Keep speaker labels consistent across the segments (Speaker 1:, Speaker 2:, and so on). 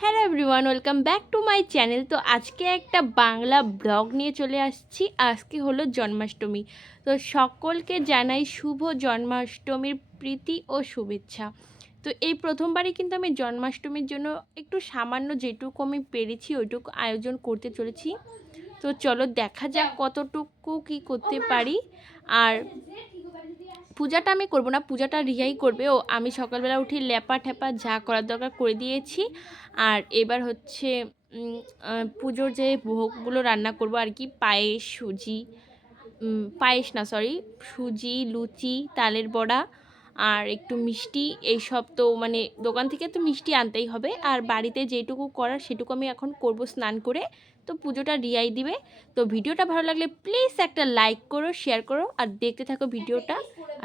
Speaker 1: Hello everyone welcome back to my channel তো আজকে একটা বাংলা ব্লগ নিয়ে চলে আসছি। আজকে হলো জন্মাষ্টমী। তো সকলকে জানাই শুভ জন্মাষ্টমীর প্রীতি ও শুভেচ্ছা। তো এই প্রথমবারই কিন্তু আমি জন্মাষ্টমীর জন্য একটু সামান্য যেটুকু আমি পেরেছি, ওইটুকু আয়োজন করতে চলেছি। তো চলো দেখা যাক কতটুকু কি করতে পারি। আর পূজাটা আমি করব না, পূজাটা রিয়াই করবে। ও, আমি সকালবেলা উঠে ল্যাপা ঠ্যাপা যা করার দরকার করে দিয়েছি। আর এবার হচ্ছে পুজোর যে ভোগগুলো রান্না করব আর কি, পায়েস, সুজি পায়েস না সরি সুজি, লুচি, তালের বড়া আর একটু মিষ্টি, এইসব তো মানে দোকান থেকে তো মিষ্টি আনতেই হবে। আর বাড়িতে যেটুকু করার সেটুকু আমি এখন করব স্নান করে। তো পুজোটা রিয়াই দিবে। তো ভিডিওটা ভালো লাগলে প্লিজ একটা লাইক করো শেয়ার করো আর দেখতে থাকো ভিডিওটা।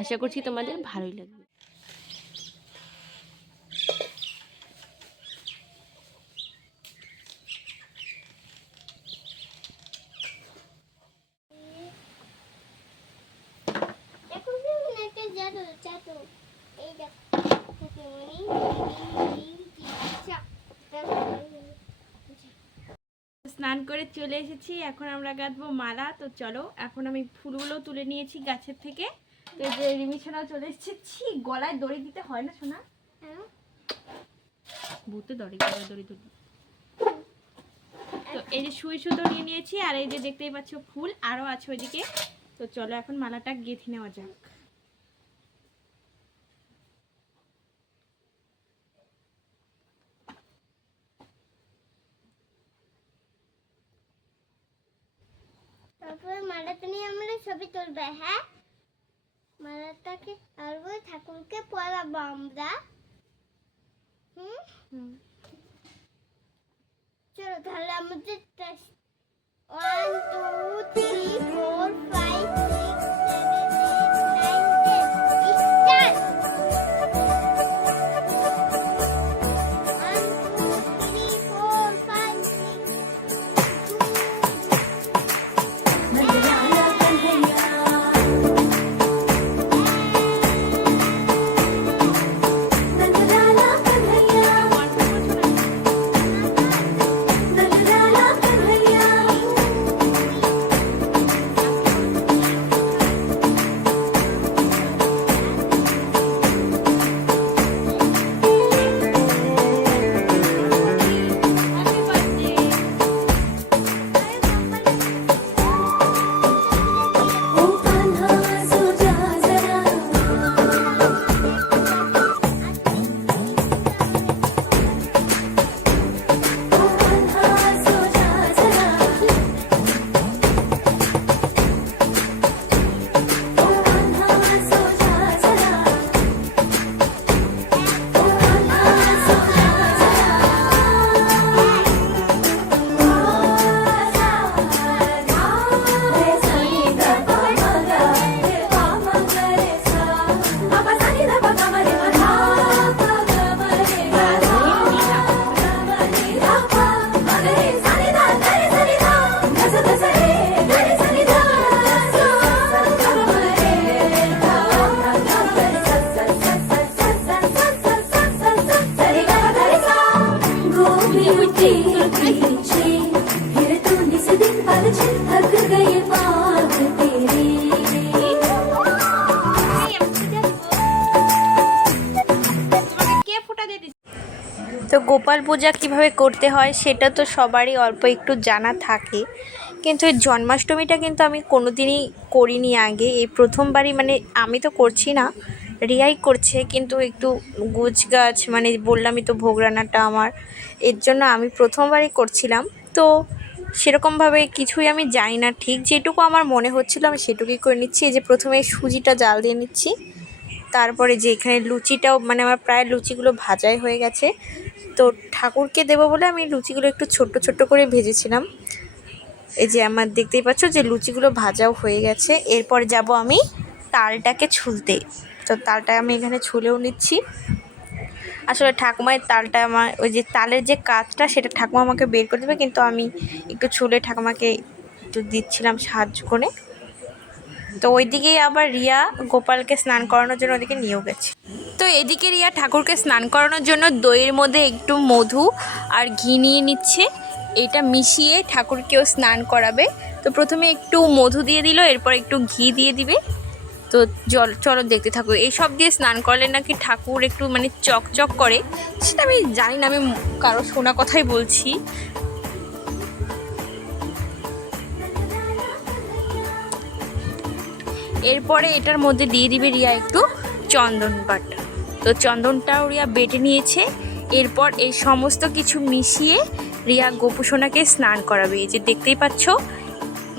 Speaker 1: আশা করছি তোমাদের ভালোই লাগবে। স্নান করে চলে এসেছি এখন আমরা গাঁথবো মালা। তো চলো এখন আমি ফুলগুলো তুলে নিয়েছি গাছের থেকে। তো যে রিমি সোনাও চলে এসেছে ছি গলায় দড়ি দিতে হয় না সোনা ভূতে দড়ি গলায় দড়ি দিতে তো এই যে সুই সুতো নিয়ে নিয়েছি আর এই যে দেখতেই পাচ্ছ ফুল আরও আছে ওইদিকে। তো চলো এখন মালাটা গেঁথে নেওয়া যাক।
Speaker 2: তারপরে মালাটা নিয়ে আমরা ছবি তুলবে হ্যাঁ? মালাটাকে ওই ঠাকুরকে পড়াবো আমরা। হুম?
Speaker 1: হুম।
Speaker 2: চলো তাহলে আমাদের
Speaker 3: one two
Speaker 1: three four five six তো গোপাল পূজা কীভাবে করতে হয় সেটা তো সবারই অল্প একটু জানা থাকে। কিন্তু জন্মাষ্টমীটা কিন্তু আমি কোনোদিনই করিনি আগে। এই প্রথমবারই মানে আমি তো করছি না, রিয়াই করছে, কিন্তু একটু গুছ গাছ মানে বললামই তো ভোগ রান্নাটা আমার, এর জন্য আমি প্রথমবারই করছিলাম। তো সেরকমভাবে কিছুই আমি জানি না, ঠিক যেটুকু আমার মনে হচ্ছিল আমি সেটুকুই করে নিচ্ছি। এই যে প্রথমে সুজিটা জাল দিয়ে নিচ্ছি, তারপরে যে এখানে লুচিটাও মানে আমার প্রায় লুচিগুলো ভাজাই হয়ে গেছে। তো ঠাকুরকে দেবো বলে আমি লুচিগুলো একটু ছোট্ট ছোট্ট করে ভেজেছিলাম। এই যে আমার দেখতেই পাচ্ছ যে লুচিগুলো ভাজাও হয়ে গেছে। এরপর যাব আমি তালটাকে ছুলতে। তো তালটা আমি এখানে ছুলেও নিচ্ছি। আসলে ঠাকুমায় তালটা আমার, ওই যে তালের যে কাজটা সেটা ঠাকুমা আমাকে বের করে দেবে। কিন্তু আমি একটু ছুলে ঠাকুমাকে একটু দিচ্ছিলাম সাহায্য করে। তো ওইদিকেই আবার রিয়া গোপালকে স্নান করানোর জন্য ওদিকে নিয়েও গেছে। তো এদিকে রিয়া ঠাকুরকে স্নান করানোর জন্য দইয়ের মধ্যে একটু মধু আর ঘি নিয়ে নিচ্ছে। এটা মিশিয়ে ঠাকুরকেও স্নান করাবে। তো প্রথমে একটু মধু দিয়ে দিল, এরপর একটু ঘি দিয়ে দিবে। তো জল, চলো দেখতে থাকো। এইসব দিয়ে স্নান করলে নাকি ঠাকুর একটু মানে চকচক করে। সেটা আমি জানি না, আমি কারও শোনা কথাই বলছি। এরপরে এটার মধ্যে দিয়ে দিবে রিয়া একটু চন্দন বাটা। তো চন্দনটাও রিয়া বেটে নিয়েছে। এরপর এই সমস্ত কিছু মিশিয়ে রিয়া গোপুসোনাকে স্নান করাবে। এই যে দেখতেই পাচ্ছ,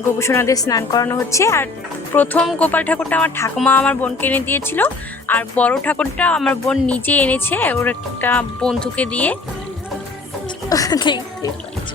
Speaker 1: গোপুসোনাদের স্নান করানো হচ্ছে। আর প্রথম গোপাল ঠাকুরটা আমার ঠাকুমা আমার বোনকে এনে দিয়েছিল। আর বড় ঠাকুরটা আমার বোন নিজে এনেছে ওর একটা বন্ধুকে দিয়ে। দেখতেই পাচ্ছ?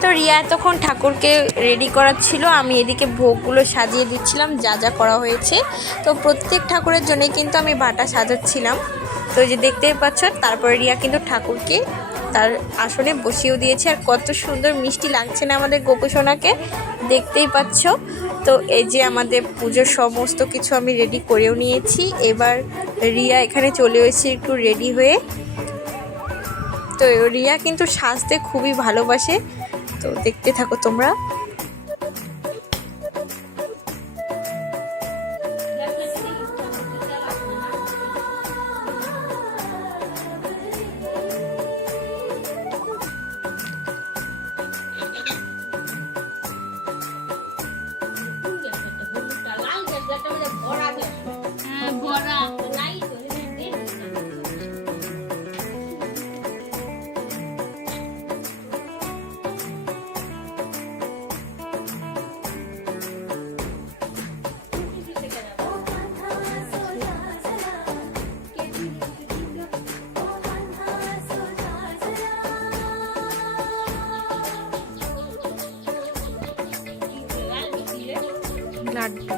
Speaker 1: তো রিয়া এতক্ষণ ঠাকুরকে রেডি করাচ্ছিল আমি এদিকে ভোগগুলো সাজিয়ে দিচ্ছিলাম, যা যা করা হয়েছে। তো প্রত্যেক ঠাকুরের জন্যই কিন্তু আমি বাটা সাজাচ্ছিলাম। তো যে দেখতেই পাচ্ছ, তারপরে রিয়া কিন্তু ঠাকুরকে তার আসনে বসিয়েও দিয়েছে, আর কত সুন্দর মিষ্টি লাগছে না আমাদের গোপসোনাকে, দেখতেই পাচ্ছ। তো এই যে আমাদের পুজোর সমস্ত কিছু আমি রেডি করেও নিয়েছি। এবার রিয়া এখানে চলে এসেছে একটু রেডি হয়ে, তো রিয়া কিন্তু সাজতে খুবই ভালোবাসে। তো দেখতে থাকো তোমরা। লাড্ডু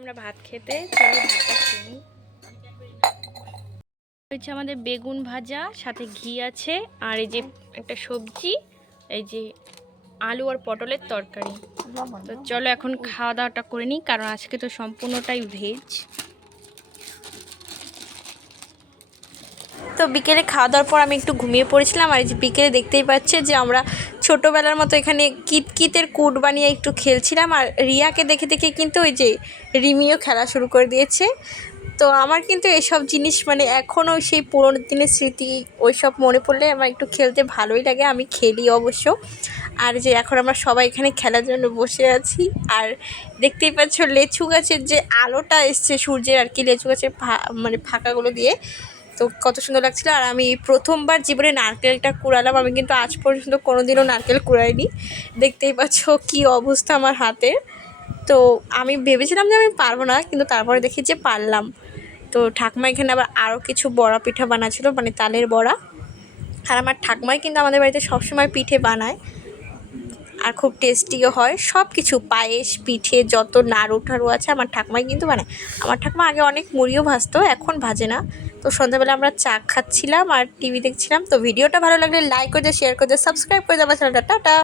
Speaker 1: আমরা ভাত খেতে, চলো ভাতটা খেয়ে। হয়েছে আমাদের বেগুন ভাজা, সাথে ঘি আছে, আর এই যে একটা সবজি, এই যে আলু আর পটলের তরকারি তো চলো এখন খাওয়া দাওয়াটা করে নিই, কারণ আজকে তো সম্পূর্ণটাই ভেজ তো বিকেলে খাওয়া দাওয়ার পর আমি একটু ঘুমিয়ে পড়েছিলাম, আর এই যে বিকেলে দেখতেই পাচ্ছে যে আমরা ছোটোবেলার মতো এখানে কিতকিতের কুট বানিয়ে একটু খেলছিলাম আর রিয়াকে দেখে দেখে কিন্তু ওই যে রিমিও খেলা শুরু করে দিয়েছে। তো আমার কিন্তু এসব জিনিস মানে এখনও সেই পুরোনো দিনের স্মৃতি ওইসব মনে পড়লে আমার একটু খেলতে ভালোই লাগে, আমি খেলি অবশ্য। আর যে এখন আমরা সবাই এখানে খেলার জন্য বসে আছি আর দেখতেই পাচ্ছ লেচু গাছের যে আলোটা এসছে সূর্যের আর কি, লেচু গাছের মানে ফাঁকাগুলো দিয়ে। তো কত সুন্দর লাগছিল। আর আমি প্রথমবার জীবনে নারকেলটা কুড়ালাম। আমি কিন্তু আজ পর্যন্ত কোনোদিনও নারকেল কুড়াইনি। দেখতেই পাচ্ছ কি অবস্থা আমার হাতের তো আমি ভেবেছিলাম যে আমি পারব না, কিন্তু তারপরে দেখি যে পারলাম। তো ঠাকুমা এখানে আবার আরও কিছু বড়া পিঠা বানাচ্ছিলো মানে তালের বড়া। আর আমার ঠাকুমাই কিন্তু আমাদের বাড়িতে সবসময় পিঠে বানায়। আর খুব টেস্টিও হয়। সব কিছু পায়েস, পিঠে, যত নাড়ু ঠাড়ু আছে আমার ঠাকুমাই কিন্তু বানায়। আমার ঠাকুমা আগে অনেক মুড়িও ভাজতো, এখন ভাজে না। তো সন্ধ্যাবেলা আমরা চা খাচ্ছিলাম আর টিভি দেখছিলাম। তো ভিডিওটা ভালো লাগলে লাইক করে শেয়ার করে সাবস্ক্রাইব করে দেওয়া চ্যানেলটা টাটা!